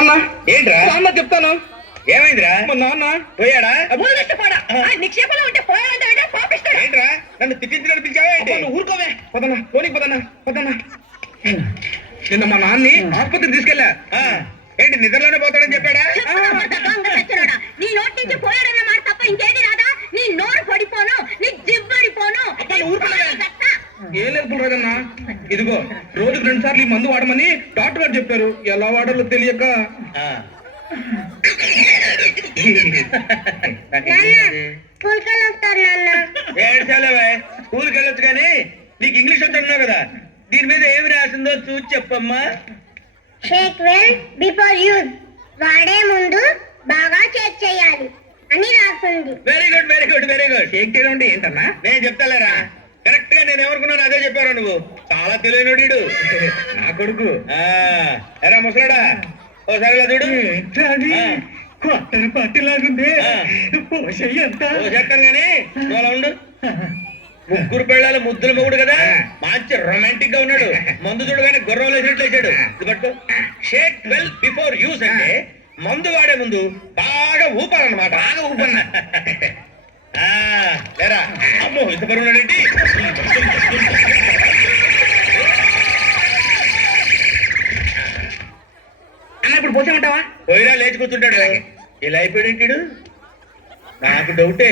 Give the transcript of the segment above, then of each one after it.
అన్నా ఏంట్రా అన్న చెప్తాను. ఏమైందిరా? మా నాన్న పోయాడా? నిక్షేపంలో ఉంటే పోయాడంటే పాపిస్తాడు. ఏంట్రా నన్ను తిట్టించడానికి పిలిచావా ఏంటి? నువ్వు ఊరుకోవే. పదన్నా పోనీ పదన్నా. నిన్న మా నాన్ని ఆసుపత్రికి తీసుకెళ్ళా. ఏంటి నిద్రలోనే పోతాడని చెప్పాడా? నీ నోటి నుంచి పోయాడన్న మాట తప్ప ఇంకేది రాదా? నీ నోరు పడిపోను, నీ జిబ్బడిపోను. ఏం లేదు పుల్లరాజన్నా, ఇదిగో రోజుకు 2 సార్లు ఈ మందు వాడమని డాక్టర్ గారు చెప్పారు. ఎలా వాడాలో తెలియక స్కూల్కి వెళ్ళొచ్చు కానీ నీకు ఇంగ్లీష్ వచ్చున్నావు కదా, దీని మీద ఏమి రాసిందో చూసి చెప్పమ్మా. షేక్ వెల్ బిఫోర్ యూజ్, వాడే ముందు బాగా చెక్ చేయాలి అని రాస్తుంది. Very good very good very good. Shake చేయడం అంటే ఏంటన్నా? నేను చెప్తాలేరా, కరెక్ట్ గా నేను ఎవరుకున్నాను అదే చెప్పారు. నువ్వు చాలా తెలియనోడు. నా కొడుకు. ఎరా ముసలాడా ఓసారి ఇలా చూడు. కొట్టని పట్టిలాగుంది. చెప్తాను గానీ నువ్వు అలా ఉండు. ముగ్గురు పెళ్ళాలి ముద్దుల మొగుడు కదా, మంచి రొమాంటిక్ గా ఉన్నాడు. మందు చూడగానే గుర్రం వేసినట్లు వేసాడు. ఇది పట్టు. షేక్ వెల్ బిఫోర్ యూజ్ అంటే మందు వాడే ముందు బాగా ఊపాలన్నమాట. బాగా ఊపన్నా లేరా. అమ్మో ఇంత పరున్నాడేంటి? అన్న ఇప్పుడు పోసామంటావా? పోయినా లేచి కూర్చుంటాడు. ఇలా అయిపోయాడు. నాకు డౌటే.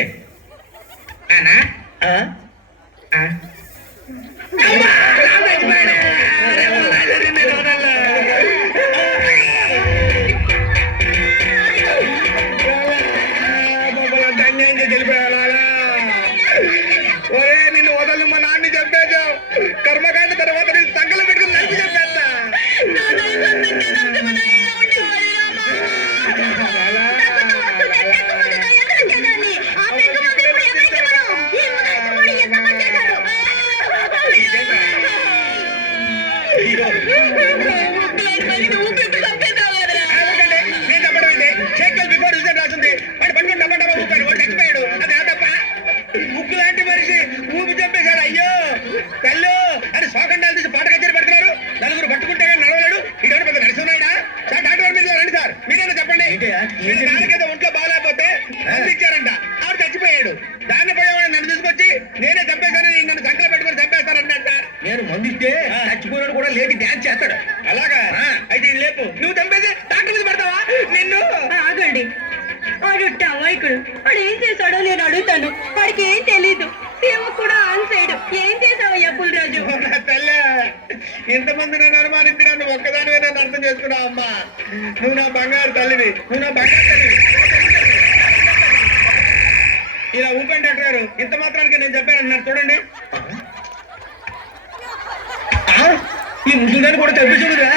అన్నా నిన్ను వదలు మా నాన్ని చెప్పేశావు. కర్మకాండ తర్వాత నేను సంకలు పెట్టుకుని నడిపి చెప్పేస్తా. నేను చెప్పడం ఏంటి? షేక్ బిఫోర్ యూజ్ రాసింది. వాడు పట్టుకుని డబ్బా డబ్బా ఊపాడు. వాడు చచ్చిపోయాడు. అది ఆ తప్ప ముగ్గు లాంటి మనిషి ఊపి చంపేశాడు. అయ్యో కళ్ళు అని శోకండాలు తీసి పాట కచేరి పెడుతున్నారు. నలుగురు పట్టుకుంటే కానీ నడవలేడు. ఇటువంటి పెద్ద నడుస్తున్నాయిడా? సార్ డాక్టర్ మీద రండి సార్, మీరేనా చెప్పండి. నాన్నకేదో ఒంట్లో బాగాలేకపోతే మందు ఇచ్చారంట. ఆవిడ చచ్చిపోయాడు. దాన్ని పోయేవాడు నన్ను తీసుకొచ్చి నేనే చంపేశానని నన్ను సంకలో పెట్టుకుని చంపేస్తారంట. నేను మందిస్తే చచ్చిపోయినాడు కూడా లేచి డ్యాన్స్ చేస్తాడు. అలాగా? అయితే ఇది లేపు. నువ్వు చంపేసి డాక్టర్ మీద పడతావా? నిన్ను ఆగండి. వాడు టవాయికుడు. వాడు ఏం చేశాడో నేను అడుగుతాను. వాడికి ఏం తెలీదు. సేవ కూడా ఆన్ సైడ్. ఏం చేసావయ్యా పుల్రాజు? తల్లే, ఇంతమంది నన్ను అనుమానించి నన్ను ఒక్కదానివే నన్ను అర్థం చేసుకున్నావు. అమ్మా నువ్వు నా బంగారు తల్లివి. నువ్వు నా బంగారు తల్లివి. ఇలా ఊపండి డాక్టర్ గారు. ఇంత మాత్రానికి నేను చెప్పానన్నారు. చూడండి ఈ ముసలిదాన్ని కూడా తెప్పించుడుగా.